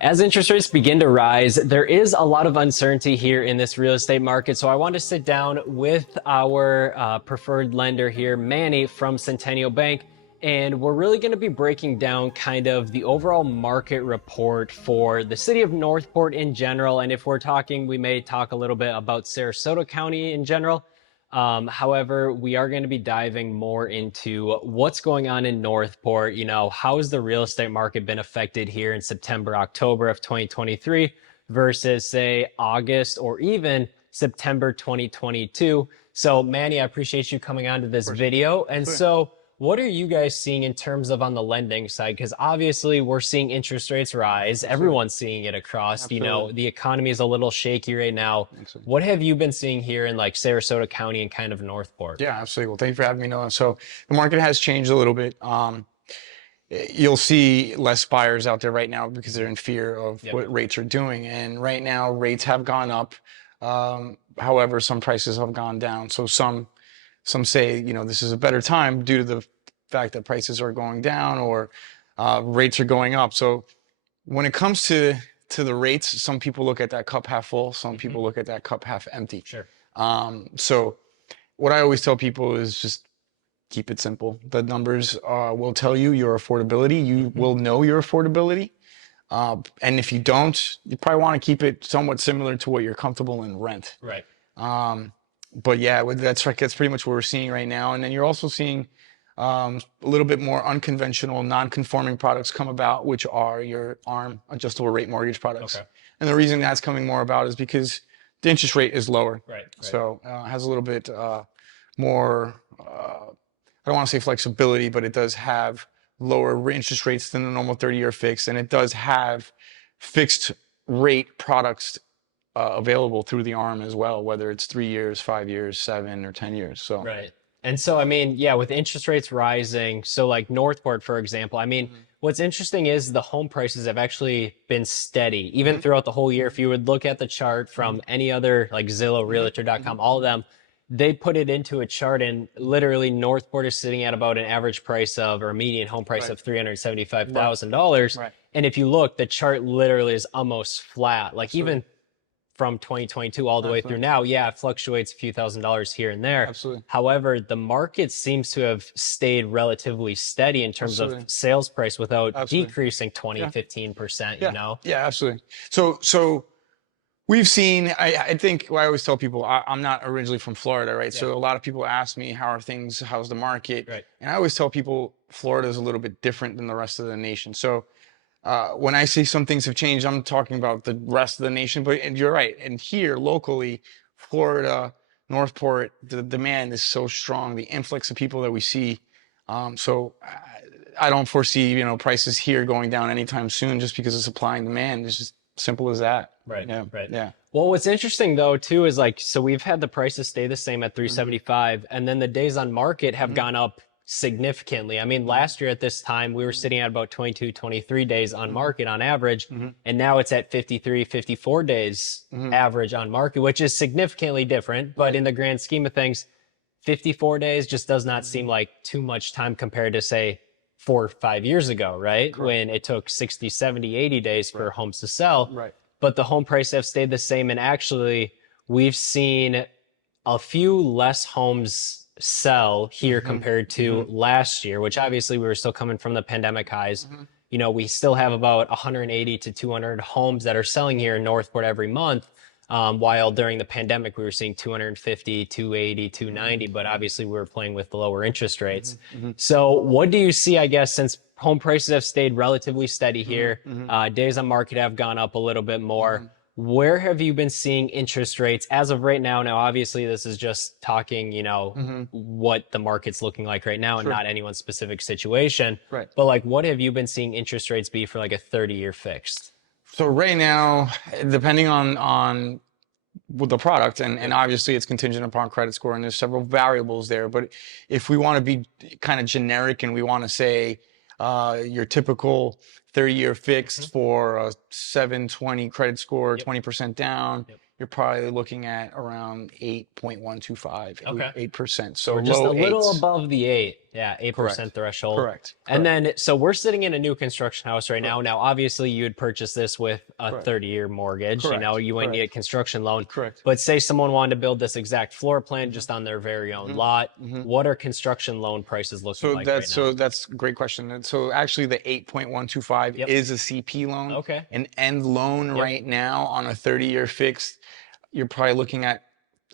As interest rates begin to rise, there is a lot of uncertainty here in this real estate market. So I want to sit down with our preferred lender here, Manny from Centennial Bank, and we're really going to be breaking down kind of the overall market report for the city of Northport in general. And if we're talking, we may talk a little bit about Sarasota County in general. However, we are going to be diving more into what's going on in Northport. You know, how has the real estate market been affected here in September, October of 2023 versus, say, August or even September 2022. So, Manny, I appreciate you coming on to this video. And so, what are you guys seeing in terms of on the lending side? Because obviously we're seeing interest rates rise. Everyone's seeing it across. You know, the economy is a little shaky right now. What have you been seeing here in like Sarasota County and kind of Northport? Yeah, absolutely. Well, thank you for having me, Noah. So the market has changed a little bit. You'll see less buyers out there right now because they're in fear of what rates are doing. And right now rates have gone up. However, some prices have gone down. So some say, you know, this is a better time due to the fact that prices are going down or rates are going up. So when it comes to the rates, some people look at that cup half full, some people look at that cup half empty. Sure. So what I always tell people is just keep it simple. The numbers will tell you your affordability. You will know your affordability. And if you don't, you probably want to keep it somewhat similar to what you're comfortable in rent. Right. But yeah, that's pretty much what we're seeing right now. And then you're also seeing a little bit more unconventional, non-conforming products come about, which are your ARM, adjustable rate mortgage products. Okay. And the reason that's coming more about is because the interest rate is lower. Right. So it has a little bit more, I don't want to say flexibility, but it does have lower interest rates than the normal 30-year fix. And it does have fixed rate products available through the ARM as well, whether it's 3 years, 5 years, 7 or 10 years. So right. And so, I mean, yeah, with interest rates rising, so like Northport, for example, I mean, what's interesting is the home prices have actually been steady, even throughout the whole year. If you would look at the chart from any other, like Zillow, Realtor.com, all of them, they put it into a chart, and literally Northport is sitting at about an average price of, or a median home price of $375,000. Right. And if you look, the chart literally is almost flat. Like even from 2022 all the way through now, yeah, it fluctuates a few $1,000s here and there. Absolutely. However, the market seems to have stayed relatively steady in terms of sales price without decreasing 20, 15%, you know? Yeah, absolutely. So we've seen, I think what I always tell people, I'm not originally from Florida, right? So a lot of people ask me, how's the market? Right. And I always tell people Florida is a little bit different than the rest of the nation. So when I say some things have changed, I'm talking about the rest of the nation, and you're right. And here locally, Florida, Northport, the demand is so strong, the influx of people that we see. So I don't foresee, you know, prices here going down anytime soon just because of supply and demand. It's just simple as that. Right. Yeah. Right. Yeah. Well, what's interesting though too is like, so we've had the prices stay the same at 375, and then the days on market have gone up significantly. I mean, last year at this time, we were sitting at about 22, 23 days on market on average, and now it's at 53, 54 days average on market, which is significantly different. But in the grand scheme of things, 54 days just does not seem like too much time compared to, say, 4 or 5 years ago, right? Correct. When it took 60, 70, 80 days for homes to sell. Right. But the home prices have stayed the same. And actually, we've seen a few less homes sell here compared to last year, which obviously we were still coming from the pandemic highs. You know, we still have about 180 to 200 homes that are selling here in Northport every month. While during the pandemic, we were seeing 250, 280, 290, but obviously we were playing with the lower interest rates. So what do you see, I guess, since home prices have stayed relatively steady here, days on market have gone up a little bit more. Where have you been seeing interest rates as of right now? Now, obviously, this is just talking, you know, what the market's looking like right now and not anyone's specific situation. Right. But like, what have you been seeing interest rates be for like a 30-year fixed? So right now, depending on with the product, and obviously it's contingent upon credit score, and there's several variables there. But if we want to be kind of generic and we want to say your typical 30-year fixed for a 720 credit score, 20% down, you're probably looking at around 8.125, 8%. So we're just low a little eights. above the 8. Yeah, 8% Correct. threshold. Correct. And Correct. then, so we're sitting in a new construction house right now. Correct. Now, obviously, you would purchase this with a Correct. 30-year mortgage. You know, Correct. you wouldn't need a Correct. construction loan. Correct. But say someone wanted to build this exact floor plan just on their very own lot. What are construction loan prices looking like right now? So that's a great question. And so actually the 8.125 Yep. is a CP loan. Okay. An end loan right now on a 30-year fixed, you're probably looking at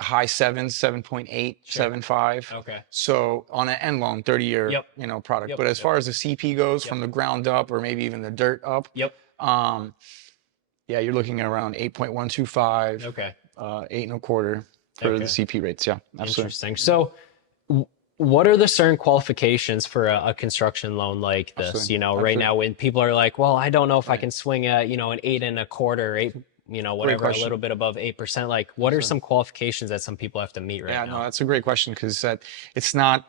high sevens, 7.8, 7.5. Okay. So on an end loan, 30-year, Yep. product. Yep. But as far as the CP goes, Yep. from the ground up or maybe even the dirt up, Yep. yeah, you're looking at around 8.125, Okay. 8.25 for the CP rates. Yeah, absolutely. Interesting. So, what are the certain qualifications for a construction loan like this? Absolutely. You know, right Absolutely. now when people are like, well, I don't know if I can swing a, you know, an 8.25, eight, you know, whatever, a question. little bit above 8%. Like, what are some qualifications that some people have to meet right Yeah, now? no, that's a great question because it's not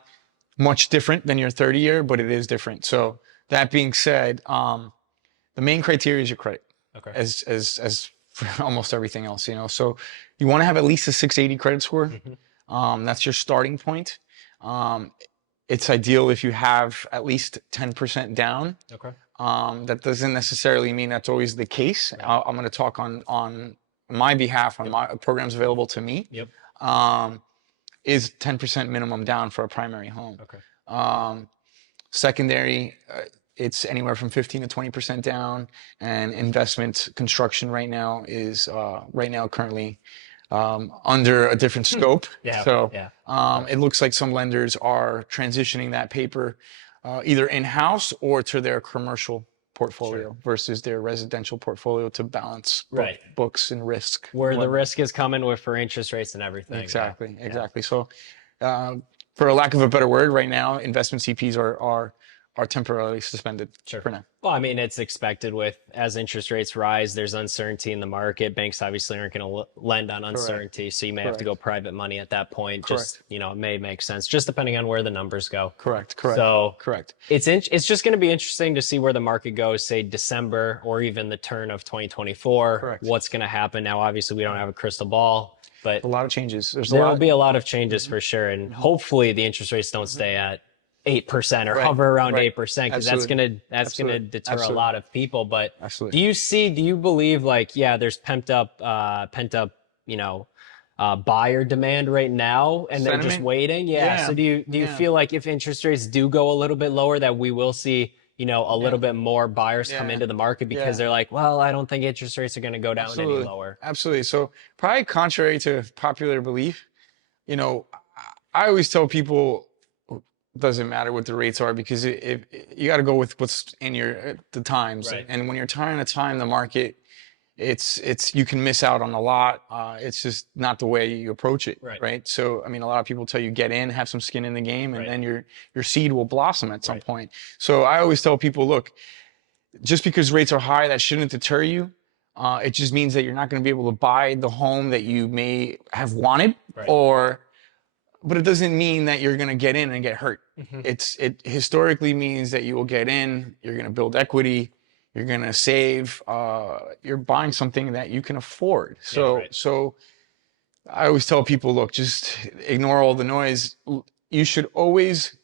much different than your 30-year, but it is different. So that being said, the main criteria is your credit, Okay. as for almost everything else, So you want to have at least a 680 credit score. That's your starting point. It's ideal if you have at least 10% down. Okay. That doesn't necessarily mean that's always the case. I'm going to talk on my behalf on my programs available to me. Yep. Is 10% minimum down for a primary home. Okay. Secondary, it's anywhere from 15 to 20% down, and investment construction right now is currently under a different scope. So it looks like some lenders are transitioning that paper either in-house or to their commercial portfolio versus their residential portfolio to balance books and risk. Where the risk is coming with for interest rates and everything. Exactly. So for a lack of a better word, right now, investment CPs are temporarily suspended for now. Well, I mean, it's expected with as interest rates rise, there's uncertainty in the market. Banks obviously aren't going to lend on uncertainty, so you may have to go private money at that point. Just, you know, it may make sense, just depending on where the numbers go. So it's just going to be interesting to see where the market goes, say December or even the turn of 2024. What's going to happen? Now, obviously, we don't have a crystal ball, but a lot of changes. There will be a lot of changes for sure, and hopefully the interest rates don't stay at 8% or hover around 8%, because that's gonna deter a lot of people. But do you believe, like, there's pent up, you know, buyer demand right now, and they're just waiting? So do you feel like if interest rates do go a little bit lower, that we will see, you know, a little bit more buyers come into the market because they're like, well, I don't think interest rates are going to go down any lower? Absolutely. So probably contrary to popular belief, you know, I always tell people, doesn't matter what the rates are, because you got to go with what's in the times. And when you're trying to time the market, it's you can miss out on a lot. It's just not the way you approach it, right? So I mean, a lot of people tell you get in, have some skin in the game, and then your seed will blossom at some point. So I always tell people, look, just because rates are high, that shouldn't deter you. It just means that you're not going to be able to buy the home that you may have wanted, but it doesn't mean that you're going to get in and get hurt. It historically means that you will get in, you're going to build equity, you're going to save, you're buying something that you can afford. So I always tell people, look, just ignore all the noise. You should always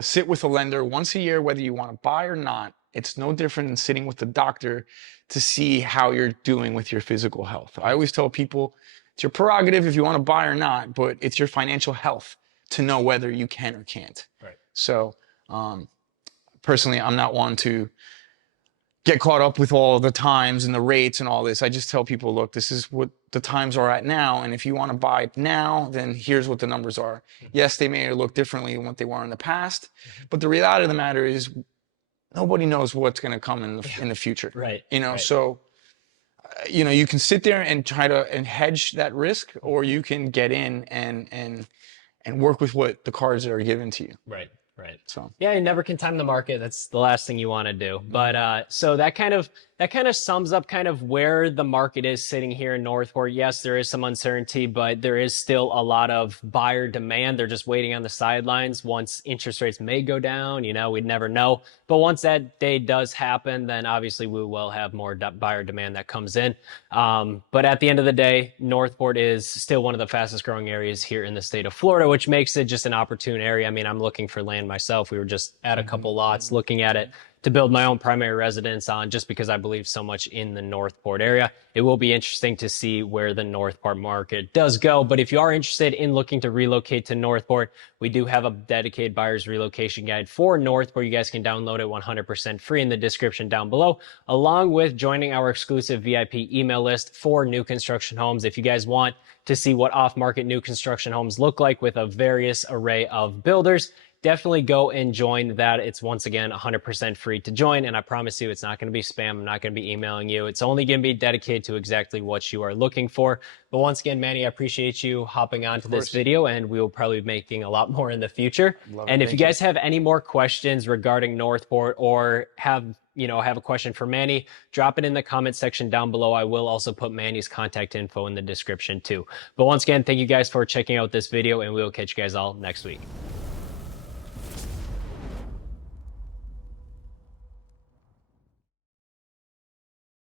sit with a lender once a year, whether you want to buy or not. It's no different than sitting with the doctor to see how you're doing with your physical health. I always tell people, it's your prerogative if you want to buy or not, but it's your financial health to know whether you can or can't. So personally, I'm not one to get caught up with all the times and the rates and all this. I just tell people, look, this is what the times are at now. And if you want to buy now, then here's what the numbers are. Yes, they may look differently than what they were in the past, but the reality of the matter is nobody knows what's going to come in the future. So you know, you can sit there and try to hedge that risk, or you can get in and work with what the cards that are given to you. So you never can time the market. That's the last thing you want to do. But so that kind of sums up kind of where the market is sitting here in Northport. Yes, there is some uncertainty, but there is still a lot of buyer demand. They're just waiting on the sidelines. Once interest rates may go down, you know, we'd never know. But once that day does happen, then obviously we will have more buyer demand that comes in. But at the end of the day, Northport is still one of the fastest growing areas here in the state of Florida, which makes it just an opportune area. I mean, I'm looking for land myself. We were just at a couple lots looking at it to build my own primary residence on, just because I believe so much in the Northport area. It will be interesting to see where the Northport market does go. But if you are interested in looking to relocate to Northport, we do have a dedicated buyer's relocation guide for Northport. You guys can download it 100% free in the description down below, along with joining our exclusive VIP email list for new construction homes. If you guys want to see what off-market new construction homes look like with a various array of builders, definitely go and join that. It's once again 100% free to join, and I promise you it's not going to be spam. I'm not going to be emailing you. It's only going to be dedicated to exactly what you are looking for. But once again, Manny, I appreciate you hopping onto this video, and we will probably be making a lot more in the future. And if you guys have any more questions regarding Northport, or have a question for Manny, drop it in the comment section down below. I will also put Manny's contact info in the description too. But once again, thank you guys for checking out this video, and we will catch you guys all next week.